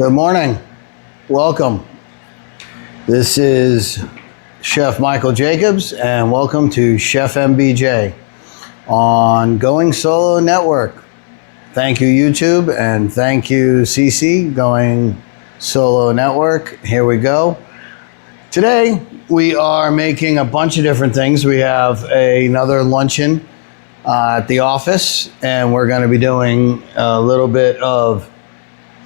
Good morning. Welcome. This is Chef Michael Jacobs, and welcome to Chef MBJ on Going Solo Network. Thank you, YouTube, and thank you, CC, Going Solo Network. Here we go. Today, we are making a bunch of different things. We have another luncheon at the office, and we're going to be doing a little bit of,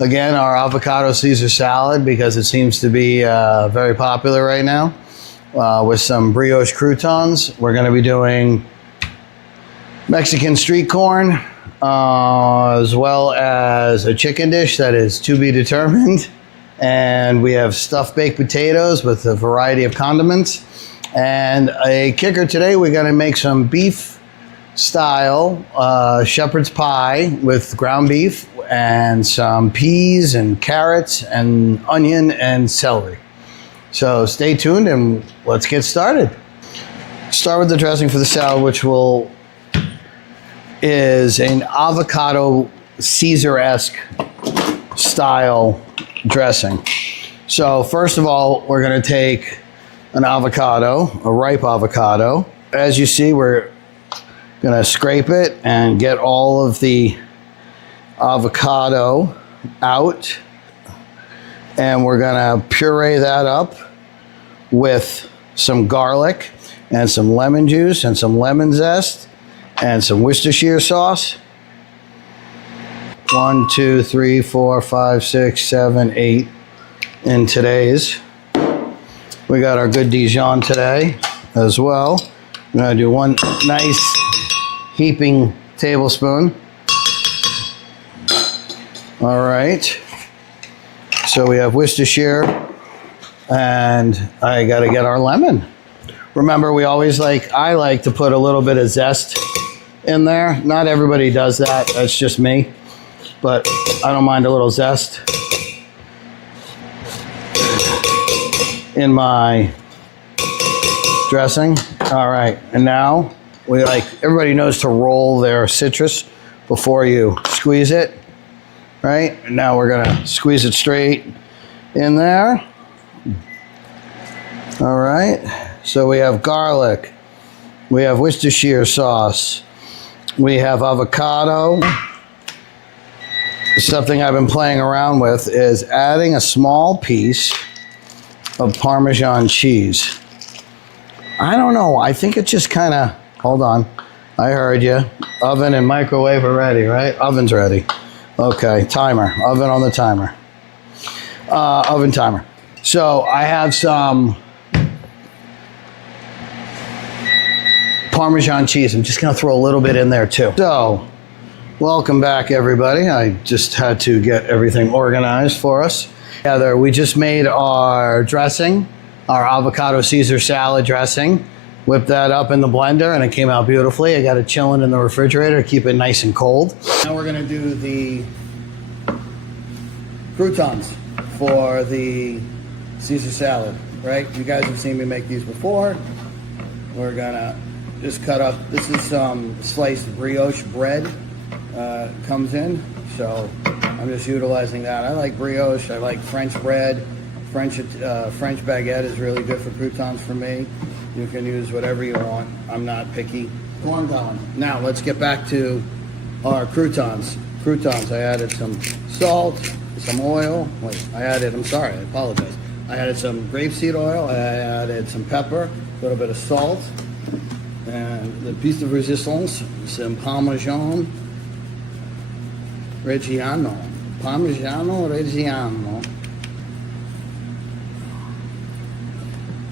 again, our avocado Caesar salad, because it seems to be very popular right now, with some brioche croutons. We're going to be doing Mexican street corn, as well as a chicken dish that is to be determined. And we have stuffed baked potatoes with a variety of condiments. And a kicker today, we're going to make some beef style shepherd's pie with ground beef and some peas and carrots and onion and celery. So stay tuned and let's get started. Start with the dressing for the salad, which is an avocado Caesar-esque style dressing. So first of all, we're going to take an avocado, a ripe avocado. As you see, we're going to scrape it and get all of the avocado out, and we're going to puree that up with some garlic and some lemon juice and some lemon zest and some Worcestershire sauce. 1, 2, 3, 4, 5, 6, 7, 8 in today's. We got our good Dijon today as well. I'm going to do one nice heaping tablespoon. All right. So we have Worcestershire, and I got to get our lemon. Remember, I like to put a little bit of zest in there. Not everybody does that. That's just me. But I don't mind a little zest in my dressing. All right, and now everybody knows to roll their citrus before you squeeze it, right? And now we're gonna squeeze it straight in there. All right, so we have garlic, we have Worcestershire sauce, we have avocado. Something I've been playing around with is adding a small piece of Parmesan cheese. I don't know, I think it just kind of, hold on, I heard you. Oven and microwave are ready, right? Oven's ready. Okay, timer, oven on the timer. Oven timer. So I have some Parmesan cheese. I'm just gonna throw a little bit in there too. So, welcome back, everybody. I just had to get everything organized for us. We just made our dressing, our avocado Caesar salad dressing. Whipped that up in the blender and it came out beautifully. I got it chilling in the refrigerator to keep it nice and cold. Now we're gonna do the croutons for the Caesar salad, right? You guys have seen me make these before. We're gonna just cut up, this is some sliced brioche bread. Comes in, so I'm just utilizing that. I like brioche, I like French bread. French baguette is really good for croutons for me. You can use whatever you want. I'm not picky. Corn going. Now let's get back to our croutons. I added some salt, some oil. I apologize. I added some grapeseed oil, I added some pepper, a little bit of salt, and the piece de resistance, some Parmesan Reggiano.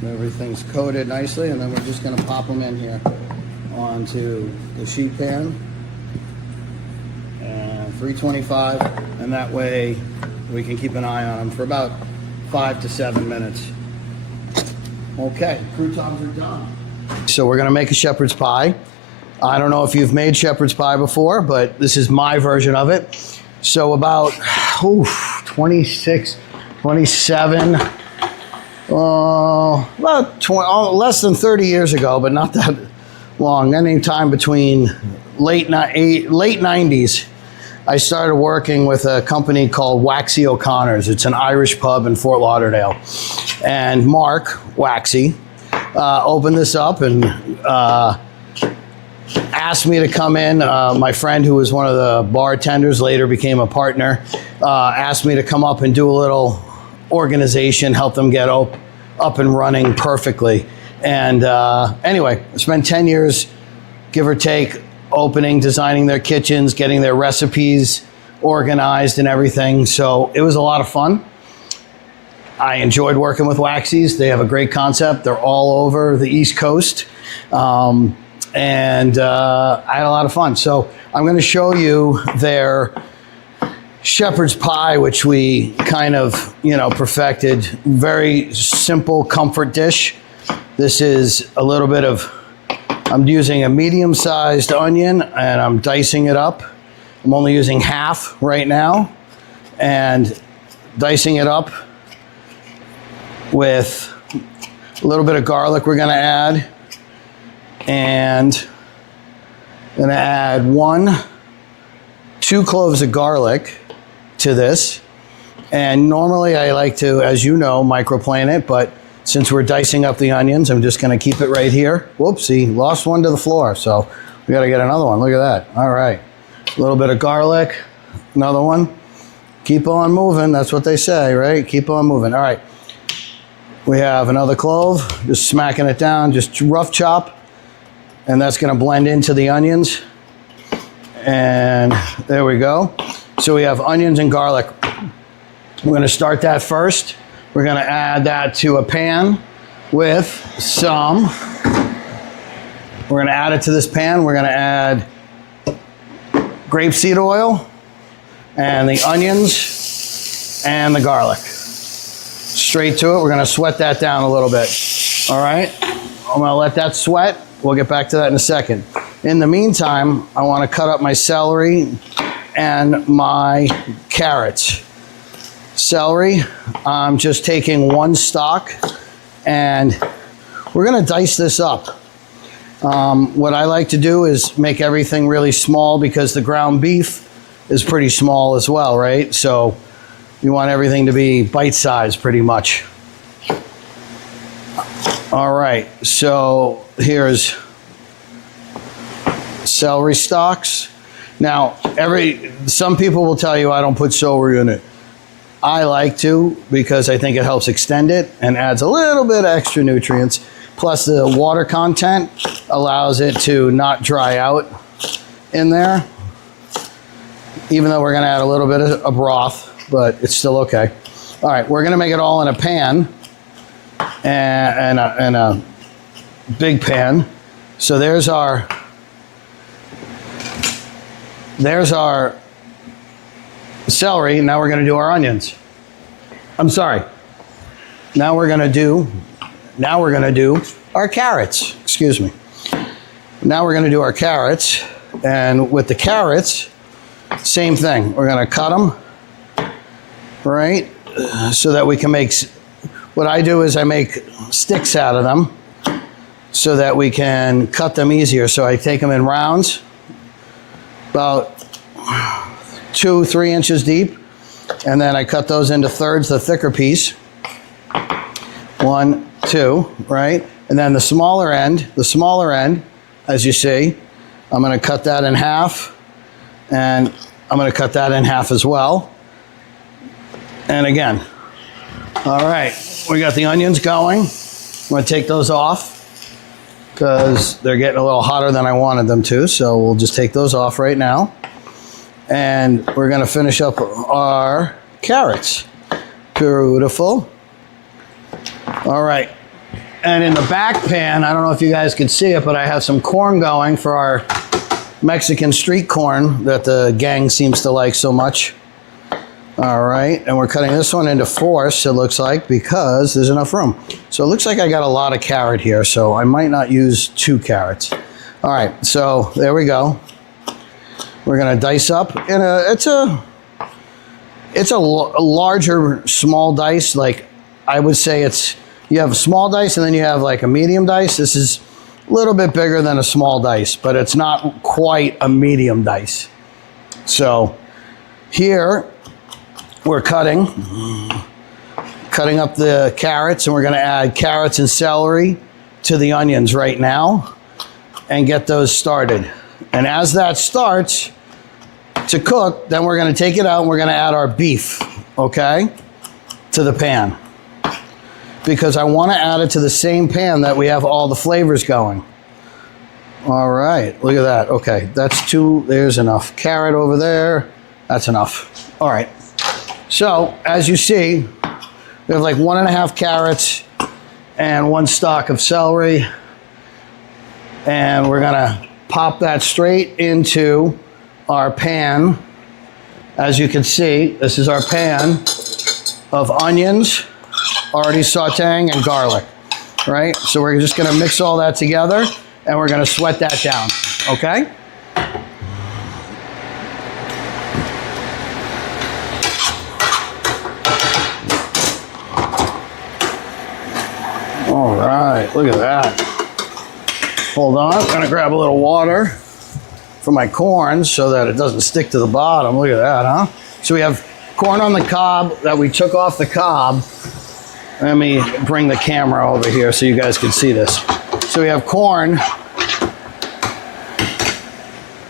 Everything's coated nicely, and then we're just going to pop them in here onto the sheet pan. And 325, and that way we can keep an eye on them for about 5 to 7 minutes. Okay, croutons are done. So we're going to make a shepherd's pie. I don't know if you've made shepherd's pie before, but this is my version of it. So about 26, 27, less than 30 years ago, but not that long. Any time between late 90s I started working with a company called Waxy O'Connor's. It's an Irish pub in Fort Lauderdale. And Mark Waxy opened this up and asked me to come in. My friend, who was one of the bartenders, later became a partner, asked me to come up and do a little organization, help them get up and running perfectly. And anyway, I spent 10 years, give or take, opening, designing their kitchens, getting their recipes organized and everything. So it was a lot of fun. I enjoyed working with Waxy's. They have a great concept. They're all over the East Coast. And I had a lot of fun. So I'm going to show you their shepherd's pie, which we kind of, perfected. Very simple comfort dish. This is a little bit of, I'm using a medium-sized onion and I'm dicing it up. I'm only using half right now and dicing it up with a little bit of garlic we're going to add. And I'm going to add 2 cloves of garlic to this. And normally I like to, as you know, microplane it, but since we're dicing up the onions, I'm just going to keep it right here. Whoopsie, lost one to the floor, so we got to get another one. Look at that. All right. A little bit of garlic, another one. Keep on moving. That's what they say, right? Keep on moving. All right. We have another clove, just smacking it down, just rough chop. And that's going to blend into the onions. And there we go. So we have onions and garlic. We're going to start that first. We're going to add that to a pan with some. We're going to add it to this pan. We're going to add grapeseed oil and the onions and the garlic. Straight to it. We're going to sweat that down a little bit. All right. I'm going to let that sweat. We'll get back to that in a second. In the meantime, I want to cut up my celery and my carrots. Celery, I'm just taking 1 stalk and we're going to dice this up. What I like to do is make everything really small because the ground beef is pretty small as well, right? So you want everything to be bite-sized pretty much. All right, so here's celery stalks. Now, some people will tell you I don't put celery in it. I like to because I think it helps extend it and adds a little bit of extra nutrients. Plus the water content allows it to not dry out in there. Even though we're going to add a little bit of broth, but it's still okay. All right, we're going to make it all in a pan and a big pan. So there's our celery. Now we're going to do our onions. I'm sorry. Now we're going to do our carrots. Excuse me. Now we're going to do our carrots. And with the carrots, same thing. We're going to cut them, right? So that we can make, what I do is I make sticks out of them so that we can cut them easier. So I take them in rounds, about 2-3 inches deep, and then I cut those into thirds, the thicker piece. 1, 2, right? And then the smaller end, as you see, I'm going to cut that in half, and I'm going to cut that in half as well. And again, all right, we got the onions going. I'm going to take those off because they're getting a little hotter than I wanted them to, so we'll just take those off right now. And we're going to finish up our carrots. Beautiful. All right. And in the back pan, I don't know if you guys can see it, but I have some corn going for our Mexican street corn that the gang seems to like so much. All right. And we're cutting this one into 4ths, it looks like, because there's enough room. So it looks like I got a lot of carrot here, so I might not use 2 carrots. All right. So there we go. We're going to dice up. And it's a larger small dice. Like I would say you have a small dice and then you have like a medium dice. This is a little bit bigger than a small dice, but it's not quite a medium dice. So Here, we're cutting up the carrots, and we're going to add carrots and celery to the onions right now and get those started. And as that starts to cook, then we're going to take it out and we're going to add our beef, okay, to the pan. Because I want to add it to the same pan that we have all the flavors going. All right, look at that. Okay, that's two. There's enough carrot over there. That's enough. All right. So, as you see, we have like 1.5 carrots and 1 stalk of celery. And we're going to pop that straight into our pan. As you can see, this is our pan of onions, already sauteing, and garlic, right? So we're just going to mix all that together, and we're going to sweat that down, okay? All right, look at that. Hold on, I'm gonna grab a little water for my corn so that it doesn't stick to the bottom. Look at that, huh? So we have corn on the cob that we took off the cob. Let me bring the camera over here so you guys can see this. So we have corn.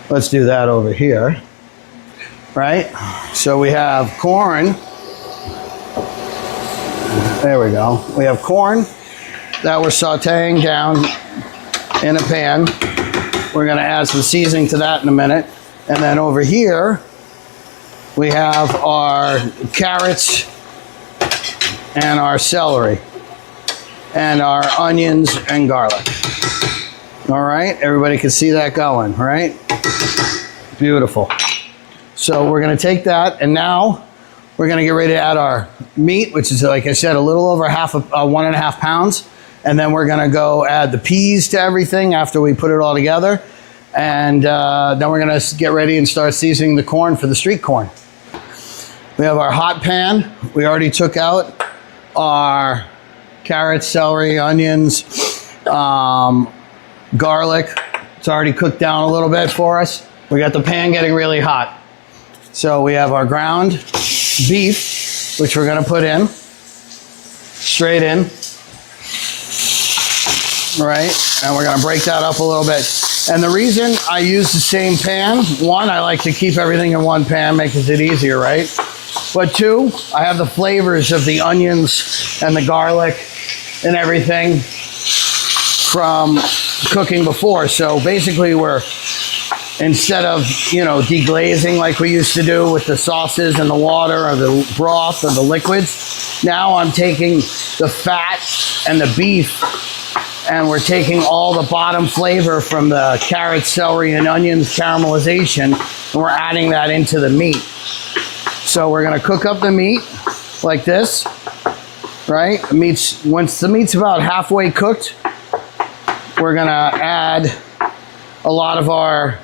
Let's do that over here, right? So we have corn. There we go. We have corn that we're sauteing down in a pan. We're going to add some seasoning to that in a minute. And then over here, we have our carrots and our celery and our onions and garlic. All right, everybody can see that going, right? Beautiful. So we're going to take that, and now we're going to get ready to add our meat, which is, like I said, a little over 1.5 pounds. And then we're gonna go add the peas to everything after we put it all together. And then we're gonna get ready and start seasoning the corn for the street corn. We have our hot pan. We already took out our carrots, celery, onions, garlic. It's already cooked down a little bit for us. We got the pan getting really hot. So we have our ground beef, which we're gonna put in, straight in. Right, and we're gonna break that up a little bit. And the reason I use the same pan, one, I like to keep everything in one pan, makes it easier, right? But two, I have the flavors of the onions and the garlic and everything from cooking before. So basically instead of, deglazing like we used to do with the sauces and the water or the broth or the liquids, now I'm taking the fat and the beef, and we're taking all the bottom flavor from the carrot, celery, and onions caramelization, and we're adding that into the meat. So we're gonna cook up the meat like this, right? Once the meat's about halfway cooked, we're gonna add a lot of our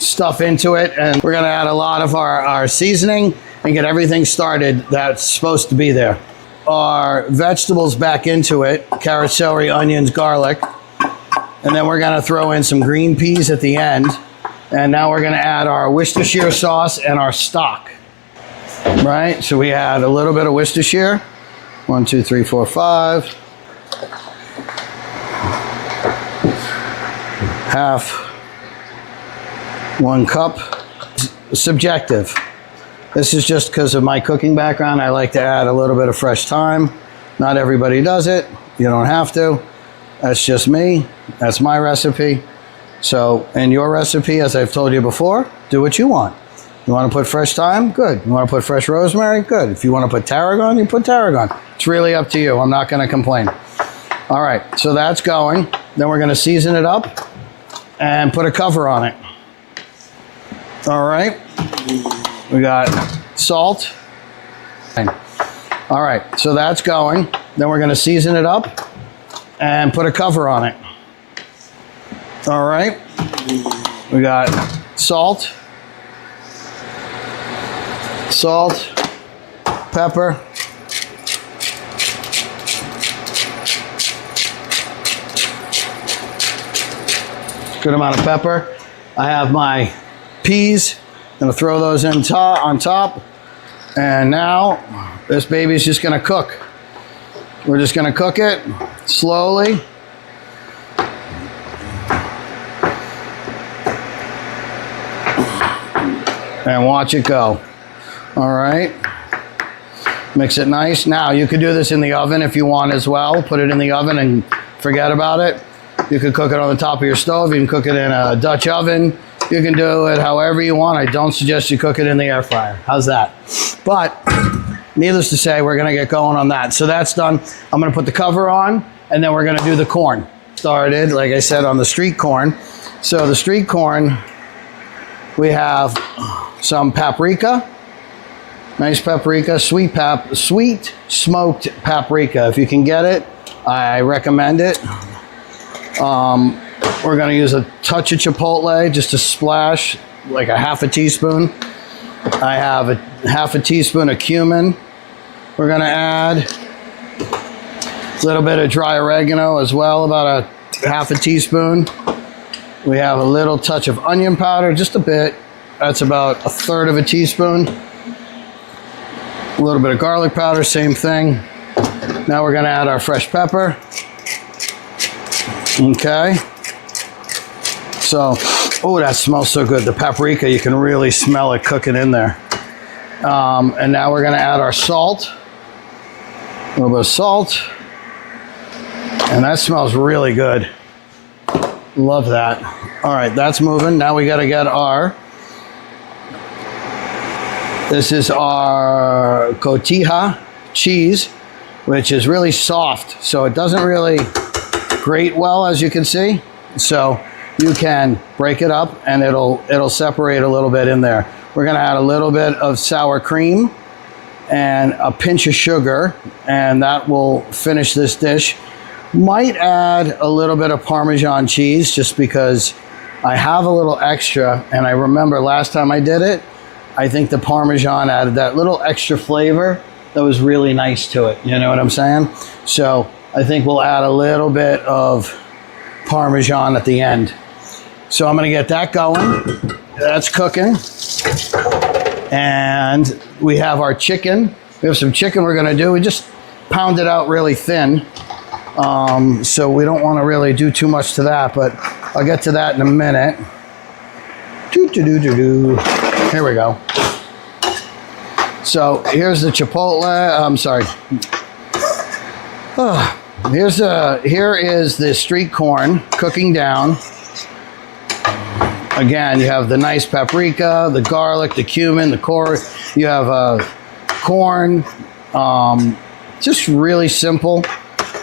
stuff into it, and we're gonna add a lot of our seasoning and get everything started that's supposed to be there. Our vegetables back into it, carrot, celery, onions, garlic, and then we're gonna throw in some green peas at the end. And now we're gonna add our Worcestershire sauce and our stock, right? So we add a little bit of Worcestershire, 1, 2, 3, 4, 5. Half, 1 cup. Subjective. This is just because of my cooking background. I like to add a little bit of fresh thyme. Not everybody does it. You don't have to. That's just me. That's my recipe. So, in your recipe, as I've told you before, do what you want. You want to put fresh thyme? Good. You want to put fresh rosemary? Good. If you want to put tarragon, you put tarragon. It's really up to you. I'm not going to complain. All right, so that's going. Then we're going to season it up and put a cover on it. All right. We got salt. All right, so that's going. Then we're gonna season it up and put a cover on it. All right, we got salt, pepper, good amount of pepper. I have my peas Gonna throw those in on top. And now this baby's just gonna cook. We're just gonna cook it slowly. And watch it go. All right. Mix it nice. Now you could do this in the oven if you want as well. Put it in the oven and forget about it. You could cook it on the top of your stove. You can cook it in a Dutch oven. You can do it however you want. I don't suggest you cook it in the air fryer. How's that? But needless to say, we're gonna get going on that. So that's done. I'm gonna put the cover on, and then we're gonna do the corn. Started, like I said, on the street corn. So the street corn, we have some paprika, nice paprika, sweet smoked paprika. If you can get it, I recommend it. We're gonna use a touch of chipotle, just a splash, like a half a teaspoon. I have a half a teaspoon of cumin. We're gonna add a little bit of dry oregano as well, about a half a teaspoon. We have a little touch of onion powder, just a bit. That's about a third of a teaspoon. A little bit of garlic powder, same thing. Now we're gonna add our fresh pepper. Okay. So, oh, that smells so good. The paprika, you can really smell it cooking in there. And now we're gonna add our salt. A little bit of salt. And that smells really good. Love that. All right, that's moving. Now we gotta get this is our cotija cheese, which is really soft. So it doesn't really grate well, as you can see. So you can break it up and it'll separate a little bit in there. We're gonna add a little bit of sour cream and a pinch of sugar, and that will finish this dish. Might add a little bit of Parmesan cheese just because I have a little extra, and I remember last time I did it, I think the Parmesan added that little extra flavor that was really nice to it. You know what I'm saying? So I think we'll add a little bit of Parmesan at the end. So I'm gonna get that going. That's cooking. And we have our chicken. We have some chicken we're gonna do. We just pound it out really thin. So we don't wanna really do too much to that, but I'll get to that in a minute. Here we go. So here's the chipotle, I'm sorry. Here is the street corn cooking down. Again, you have the nice paprika, the garlic, the cumin, the corn. You have corn, just really simple.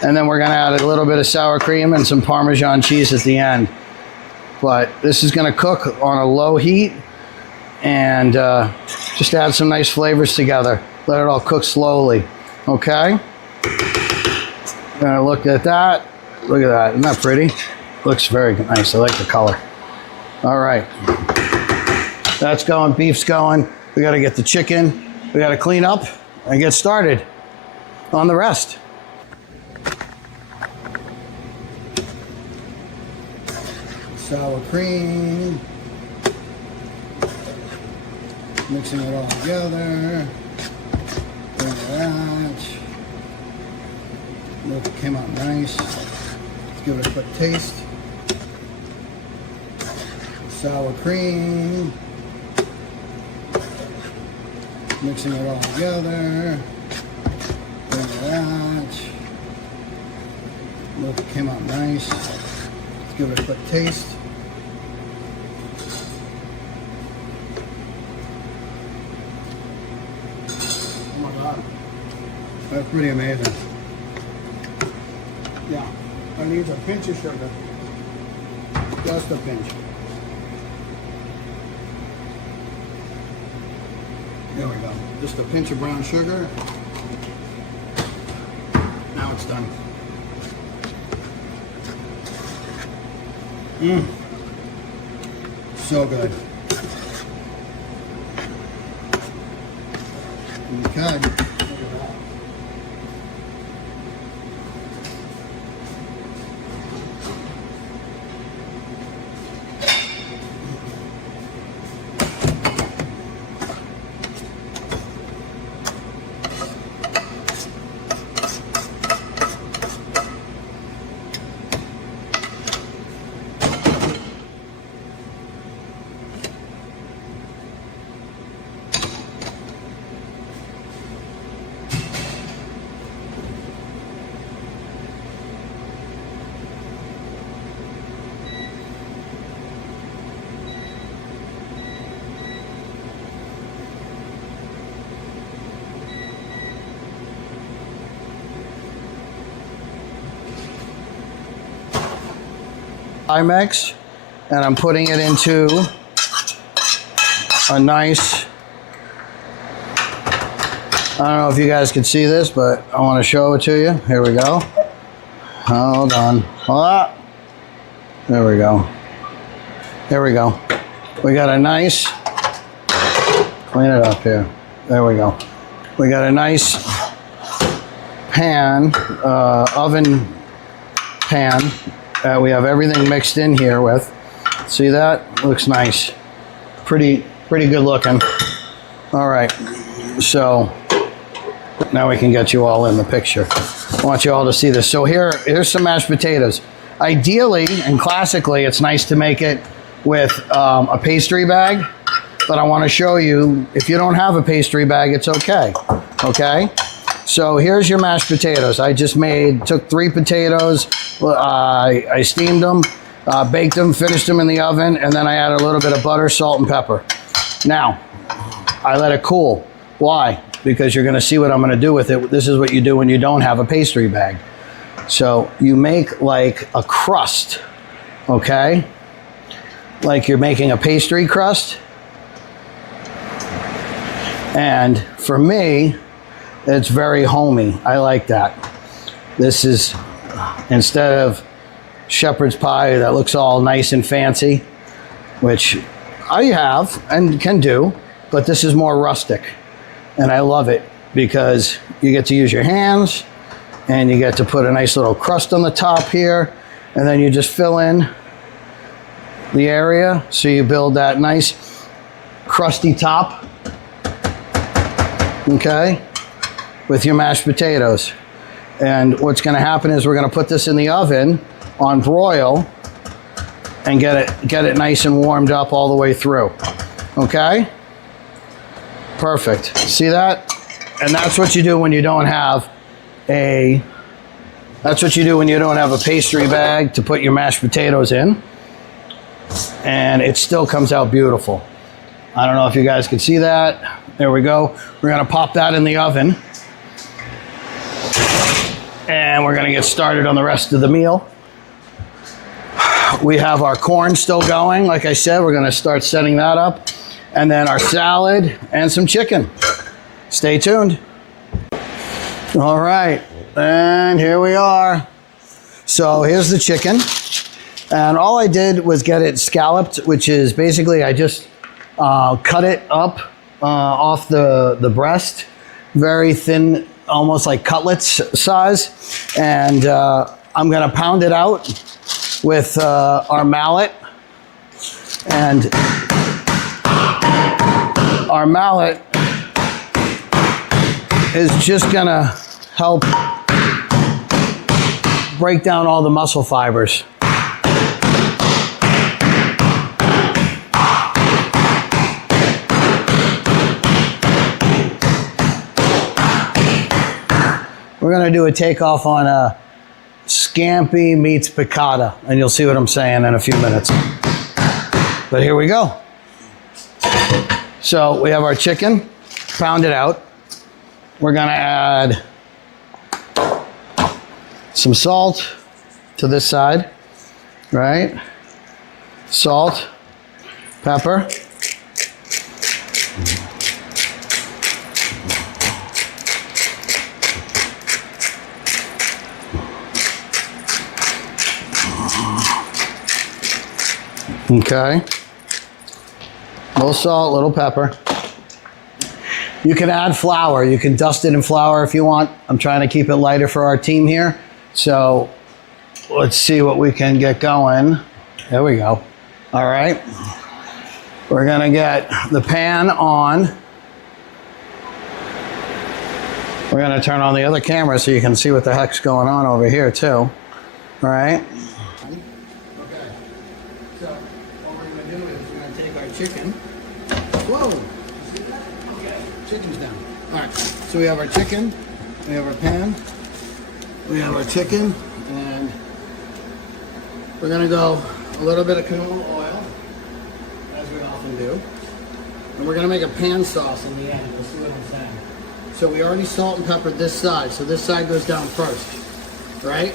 And then we're gonna add a little bit of sour cream and some Parmesan cheese at the end. But this is gonna cook on a low heat and just add some nice flavors together. Let it all cook slowly, okay? Gonna look at that. Look at that, isn't that pretty? Looks very nice, I like the color. All right, that's going, beef's going. We gotta get the chicken. We gotta clean up and get started on the rest. Sour cream. Mixing it all together. Bring it out. Look, it came out nice. Let's give it a quick taste. Sour cream. Mixing it all together. Bring it out. Look, it came out nice. Let's give it a quick taste. Oh my God. That's pretty amazing. Yeah, I need a pinch of sugar. Just a pinch. There we go. Just a pinch of brown sugar. Now it's done. Mmm. So good. Okay. pie mix, and I'm putting it into a nice, I don't know if you guys can see this, but I want to show it to you. Here we go. Hold on. Ah, there we go. There we go. We got a nice, clean it up here. There we go. We got a nice pan, oven pan that we have everything mixed in here with. See that? Looks nice. Pretty good looking. All right, so now we can get you all in the picture. I want you all to see this. So here's some mashed potatoes. Ideally and classically, it's nice to make it with a pastry bag, but I want to show you, if you don't have a pastry bag, it's okay. Okay? So here's your mashed potatoes. I just took 3 potatoes, I steamed them, baked them, finished them in the oven, and then I added a little bit of butter, salt, and pepper. Now, I let it cool. Why? Because you're gonna see what I'm gonna do with it. This is what you do when you don't have a pastry bag. So you make like a crust, okay? Like you're making a pastry crust. And for me, it's very homey. I like that. This is, instead of shepherd's pie that looks all nice and fancy, which I have and can do, but this is more rustic. And I love it because you get to use your hands and you get to put a nice little crust on the top here, and then you just fill in the area. So you build that nice crusty top, okay, with your mashed potatoes. And what's gonna happen is we're gonna put this in the oven on broil and get it nice and warmed up all the way through, okay? Perfect. See that? And that's what you do when you don't have a pastry bag to put your mashed potatoes in. And it still comes out beautiful. I don't know if you guys can see that. There we go. We're gonna pop that in the oven. And we're gonna get started on the rest of the meal. We have our corn still going. Like I said, we're gonna start setting that up. And then our salad and some chicken. Stay tuned. All right, and here we are. So here's the chicken. And all I did was get it scalloped, which is basically I just cut it up off the breast, very thin, almost like cutlets size. And I'm gonna pound it out with our mallet. And our mallet is just gonna help break down all the muscle fibers. We're gonna do a takeoff on a scampi meets piccata, and you'll see what I'm saying in a few minutes. But here we go. So we have our chicken pounded out. We're gonna add some salt to this side, right? Salt, pepper. Okay. Little salt, little pepper. You can add flour. You can dust it in flour if you want. I'm trying to keep it lighter for our team here. So let's see what we can get going. There we go. All right. We're gonna get the pan on. We're gonna turn on the other camera so you can see what the heck's going on over here too. All right. Okay. So what we're gonna do is we're gonna take our chicken. Whoa. See that? Okay. Chicken's down. All right. So we have our chicken. We have our pan. We have our chicken, and we're gonna go a little bit of canola oil, as we often do, and we're gonna make a pan sauce in the end. You'll see what I'm saying. So we already salt and peppered this side, so this side goes down first, right?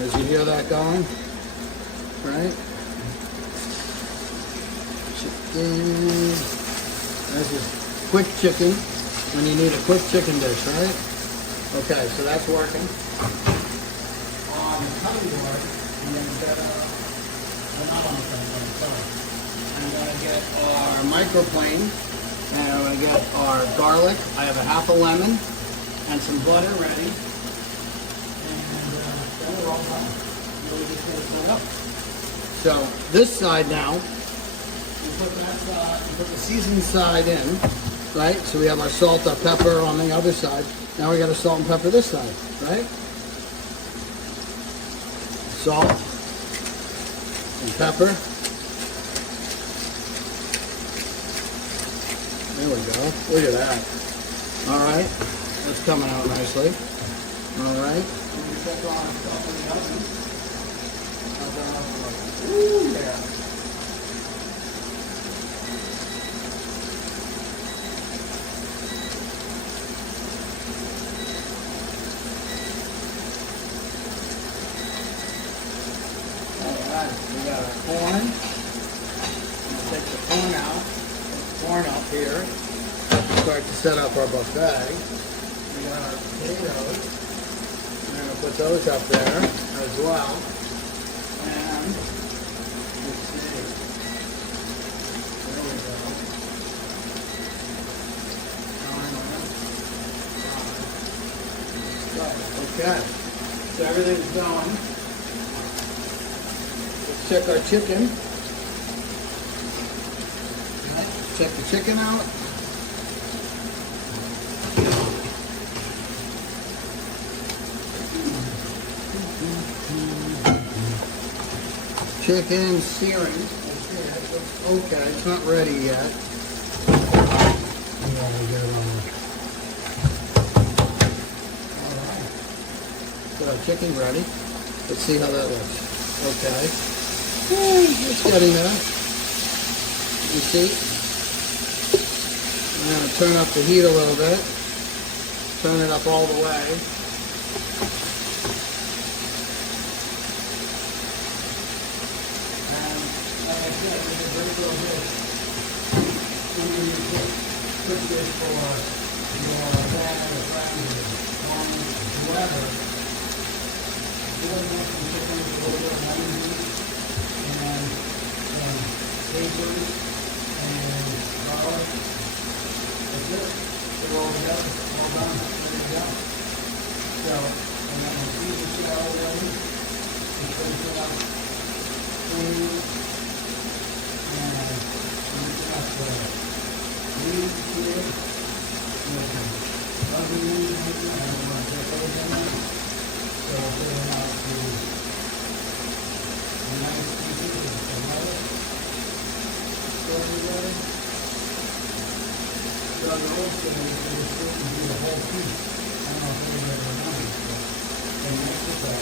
As you hear that going, right? Chicken. That's just quick chicken when you need a quick chicken dish, right? Okay, so that's working. On the cutting board, I'm going to get not on the cutting board, sorry. I'm going to get our microplane, and I'm going to get our garlic. I have a half a lemon and some butter ready. And then we're all done. We're just going to put up. So this side now, we put that side, we put the seasoned side in, right? So we have our salt, our pepper on the other side. Now we got to salt and pepper this side, right? Salt and pepper. There we go. Look at that. All right. That's coming out nicely. All right. Check on our stuff in the oven. Ooh, yeah. Alright, we got our corn. We'll take the corn out. Put the corn up here. Start to set up our buffet. We got our potatoes. We're going to put those up there as well. And let's see. There we go. Okay. So everything's going. Let's check our chicken. Right. Check the chicken out. Chicken searing. Okay, it's not ready yet. Alright. So our chicken's ready. Let's see how that looks. Okay. It's getting there. You see? I'm going to turn up the heat a little bit. Turn it up all the way. Cook this for your family or friends or whoever. You want to make some chicken with a little bit of lemon juice and some capers and garlic. That's it. Put it all together. All done. There you go. So, and then when season it all ready, you put it up clean and mix it up there. Leaves here, other leaves here, I don't want to get those in there, so I'll put them out to a nice pieces of tomato. So everybody, so the old thing is that it's supposed to be a whole piece. I don't know if anybody remembers, but in Mexico,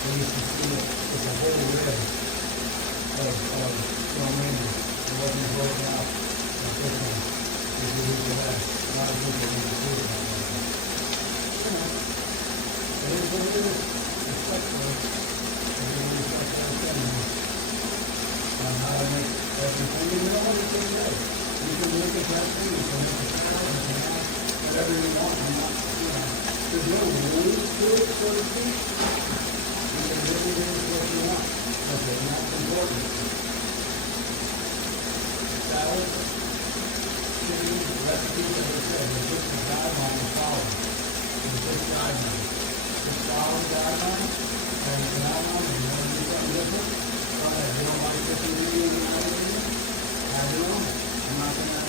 they used to see it, it's a whole rib of so many. It wasn't broken out like this one. This is usually that. A lot of people need to do it that way. You know, it is what it is. It's flexible. Everybody starts their opinions on how to make everything. You know what it is. You can make it dressing, you can make it salad, you can have whatever you want. I'm not, there's no rules to it, so to speak. You can really do what you want. Okay, and that's important. Salad, chicken, recipes, as I said, there's just a guideline to follow. There's just guidelines. Just follow the guidelines, and if you're not on, and you want to do something different, go ahead. You don't like this ingredient and that ingredient, have your own. I'm not going to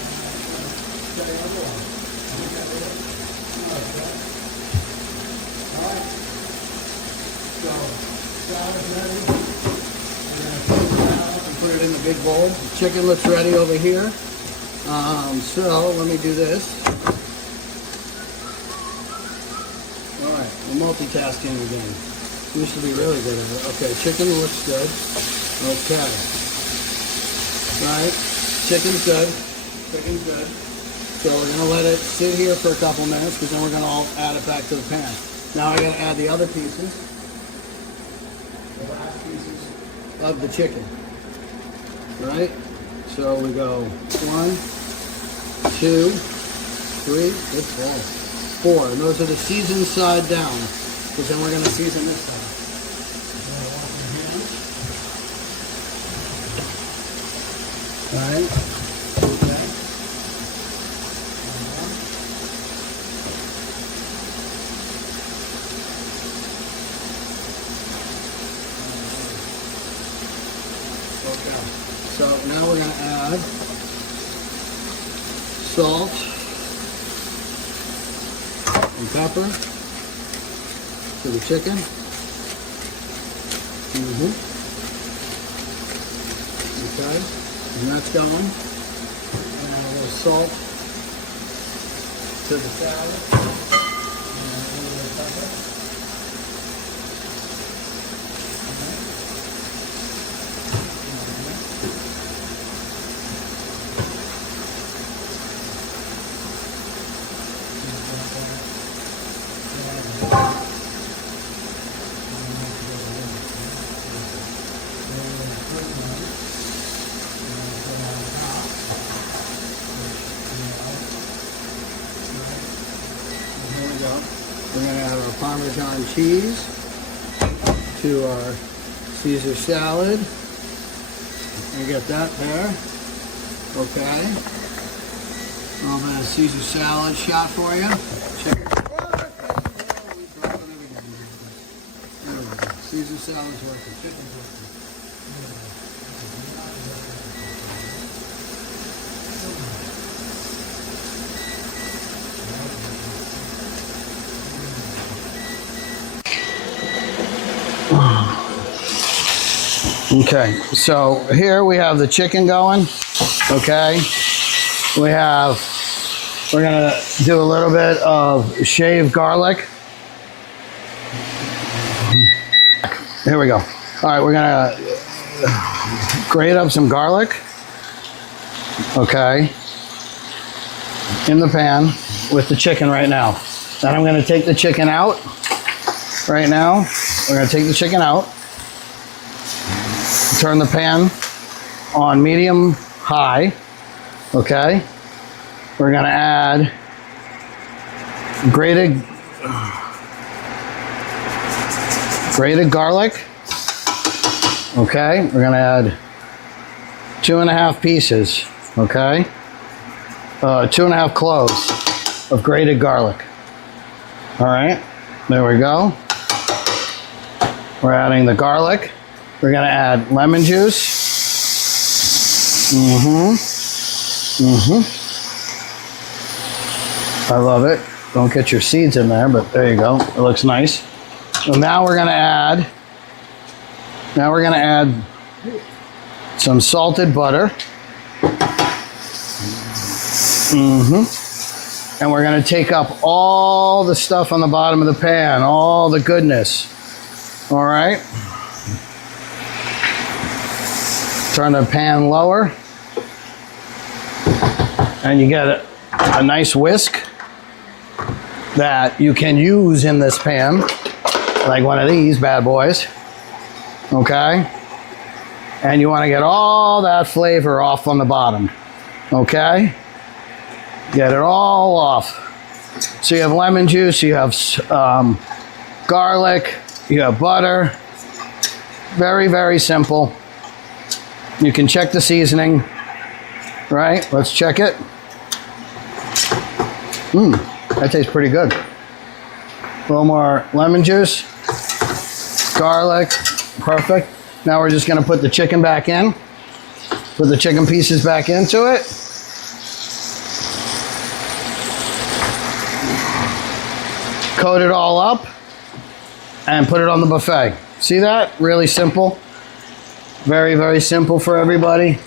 say otherwise. I think that's it. No, it's good. All right. So, salad's ready. We're going to put it down and put it in the big bowl. The chicken looks ready over here. So let me do this. All right, we're multitasking again. Used to be really good at it. Okay, chicken looks good. Okay. Right, chicken's good. Chicken's good. So we're gonna let it sit here for a couple minutes because then we're gonna all add it back to the pan. Now I gotta add the other pieces. the last pieces of the chicken. Right? So we go 1, 2, 3, it's full. 4. And those are the seasoned side down. Because then we're going to season this side. Alright. Okay. Okay. So now we're going to add salt and pepper to the chicken. Okay, and that's going. And add a little salt to the salad. And a little pepper. We're going to add our Parmesan cheese to our Caesar salad and get that there. Okay. A little bit of Caesar salad shot for you. Check it. Caesar salad's working. Chicken's working. Okay, so here we have the chicken going. Okay, we're gonna do a little bit of shaved garlic. Here we go. All right, we're gonna grate up some garlic. Okay, in the pan with the chicken right now. Then I'm gonna take the chicken out. Right now, we're gonna take the chicken out. Turn the pan on medium high. Okay, we're gonna add grated garlic. Okay, we're gonna add 2.5 pieces. Okay, 2.5 cloves of grated garlic. All right, there we go. We're adding the garlic. We're gonna add lemon juice. I love it. Don't get your seeds in there, but there you go. It looks nice. So now we're gonna add some salted butter. And we're gonna take up all the stuff on the bottom of the pan, all the goodness. All right. Turn the pan lower, and you get a nice whisk that you can use in this pan, like one of these bad boys, okay? And you want to get all that flavor off on the bottom, okay? Get it all off. So you have lemon juice, you have garlic, you have butter. Very, very simple. You can check the seasoning, right? Let's check it. That tastes pretty good. A little more lemon juice, garlic, perfect. Now we're just gonna put the chicken back in. Put the chicken pieces back into it. Coat it all up and put it on the buffet. See that? Really simple. Very, very simple for everybody.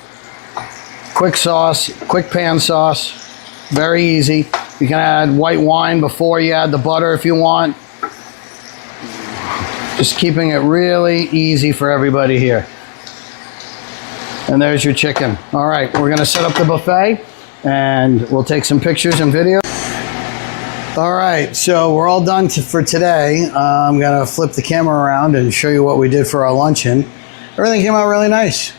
Quick sauce, quick pan sauce, very easy. You can add white wine before you add the butter if you want. Just keeping it really easy for everybody here. And there's your chicken. All right, we're gonna set up the buffet and we'll take some pictures and videos. All right, so we're all done for today. I'm gonna flip the camera around and show you what we did for our luncheon. Everything came out really nice,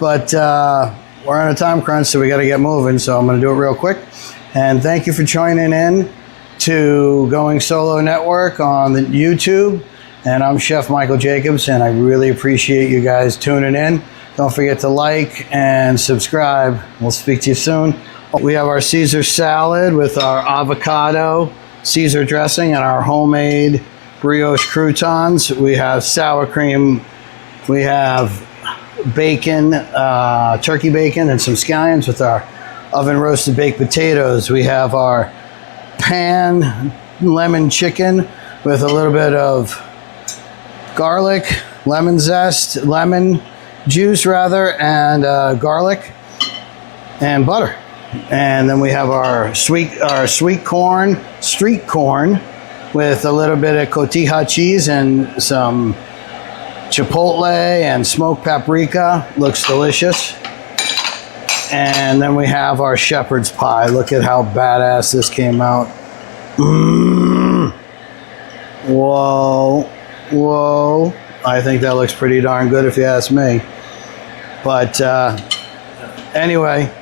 but we're on a time crunch, so we gotta get moving, so I'm gonna do it real quick. And thank you for joining in to Going Solo Network on the YouTube. And I'm Chef Michael Jacobs, and I really appreciate you guys tuning in. Don't forget to like and subscribe. We'll speak to you soon. We have our Caesar salad with our avocado Caesar dressing and our homemade brioche croutons. We have sour cream. We have bacon, turkey bacon, and some scallions with our oven roasted baked potatoes. We have our pan lemon chicken with a little bit of garlic, lemon zest, lemon juice rather, and garlic and butter. And then we have our sweet corn, street corn, with a little bit of cotija cheese and some chipotle and smoked paprika. Looks delicious. And then we have our shepherd's pie. Look at how badass this came out. Whoa, whoa. I think that looks pretty darn good if you ask me. But anyway,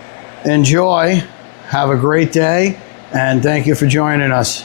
enjoy, have a great day, and thank you for joining us.